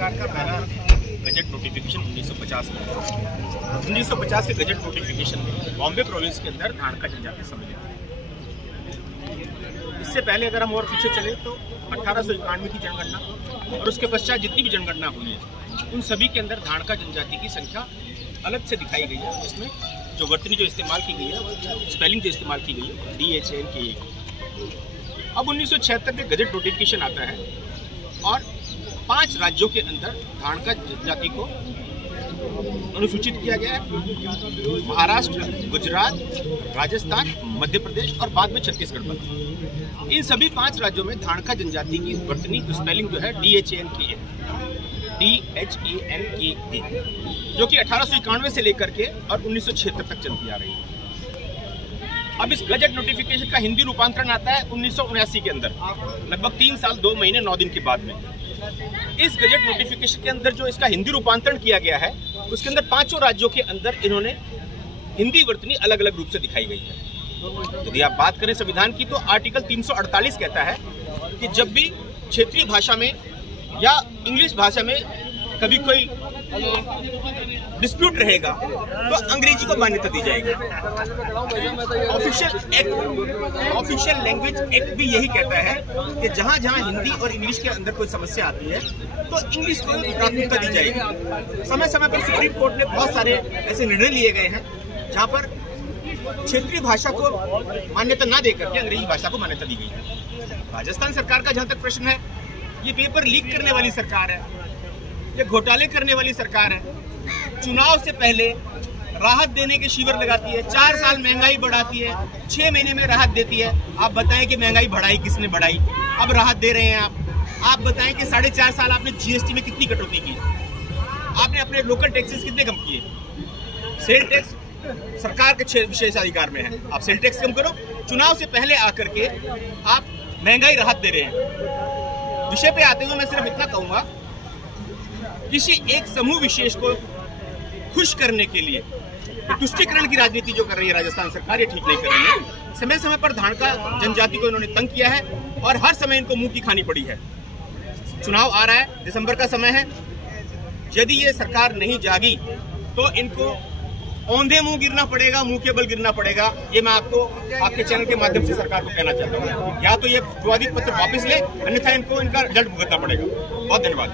सरकार का पहला गजट नोटिफिकेशन 1950 में 1950 के गजट नोटिफिकेशन में बॉम्बे प्रोविंस के अंदर धाड़का जनजाति सम्मिलित है। इससे पहले अगर हम और पीछे चले तो 1891 की जनगणना और उसके पश्चात जितनी भी जनगणना हुई है उन सभी के अंदर धाड़का जनजाति की संख्या अलग से दिखाई गई है, जिसमें जो वर्तनी जो इस्तेमाल की गई है, स्पेलिंग जो इस्तेमाल की गई है DHNKA। अब 1976 के गजट नोटिफिकेशन आता है और 5 राज्यों के अंदर धाड़का जनजाति को अनुसूचित किया गया है। महाराष्ट्र, गुजरात, राजस्थान, मध्य प्रदेश और बाद में छत्तीसगढ़ पर। इन सभी 5 राज्यों में धाड़का जनजाति की वर्तनी स्पेलिंग जो है DHNKA, जो कि 1891 से लेकर के और 1976 तक चलती आ रही है। अब इस गजट नोटिफिकेशन का हिंदी रूपांतरण आता है 1979 के अंदर, लगभग 3 साल 2 महीने 9 दिन के बाद में। इस गजट नोटिफिकेशन के अंदर जो इसका हिंदी रूपांतरण किया गया है उसके अंदर 5 राज्यों के अंदर इन्होंने हिंदी वर्तनी अलग अलग रूप से दिखाई गई है। यदि आप बात करें संविधान की तो आर्टिकल 348 कहता है कि जब भी क्षेत्रीय भाषा में या इंग्लिश भाषा में कभी कोई डिस्प्यूट रहेगा तो अंग्रेजी को मान्यता दी जाएगी। ऑफिशियल लैंग्वेज एक्ट भी यही कहता है कि जहां जहां हिंदी और इंग्लिश के अंदर कोई समस्या आती है तो इंग्लिश को प्राथमिकता दी जाएगी। समय समय पर सुप्रीम कोर्ट ने बहुत सारे ऐसे निर्णय लिए गए हैं जहां पर क्षेत्रीय भाषा को मान्यता न देकर के अंग्रेजी भाषा को मान्यता दी गई है। राजस्थान सरकार का जहां तक प्रश्न है, ये पेपर लीक करने वाली सरकार है, ये घोटाले करने वाली सरकार है। चुनाव से पहले राहत देने के शिविर लगाती है, 4 साल महंगाई बढ़ाती है, 6 महीने में राहत देती है। आप बताएं कि महंगाई बढ़ाई किसने बढ़ाई? अब राहत दे रहे हैं आप बताएं कि 4.5 साल आपने GST में कितनी कटौती की? आपने अपने लोकल टैक्सेस कितने कम किए? सेल टैक्स सरकार के विशेषाधिकार में है, आप सेल टैक्स कम करो। चुनाव से पहले आकर के आप महंगाई राहत दे रहे हैं। विषय पे आते हुए मैं सिर्फ इतना कहूंगा, किसी एक समूह विशेष को खुश करने के लिए तुष्टीकरण की राजनीति जो कर रही है राजस्थान सरकार, ये ठीक नहीं कर रही है। समय समय पर धाड़का जनजाति को इन्होंने तंग किया है और हर समय इनको मुंह की खानी पड़ी है। चुनाव आ रहा है, दिसंबर का समय है। यदि ये सरकार नहीं जागी तो इनको औंधे मुंह गिरना पड़ेगा, मुंह के बल गिरना पड़ेगा। ये मैं आपको आपके चैनल के माध्यम से सरकार को कहना चाहता हूँ। या तो ये विवादित पत्र वापस ले, अन्यथा इनको इनका रिजल्ट भुगतना पड़ेगा। बहुत धन्यवाद।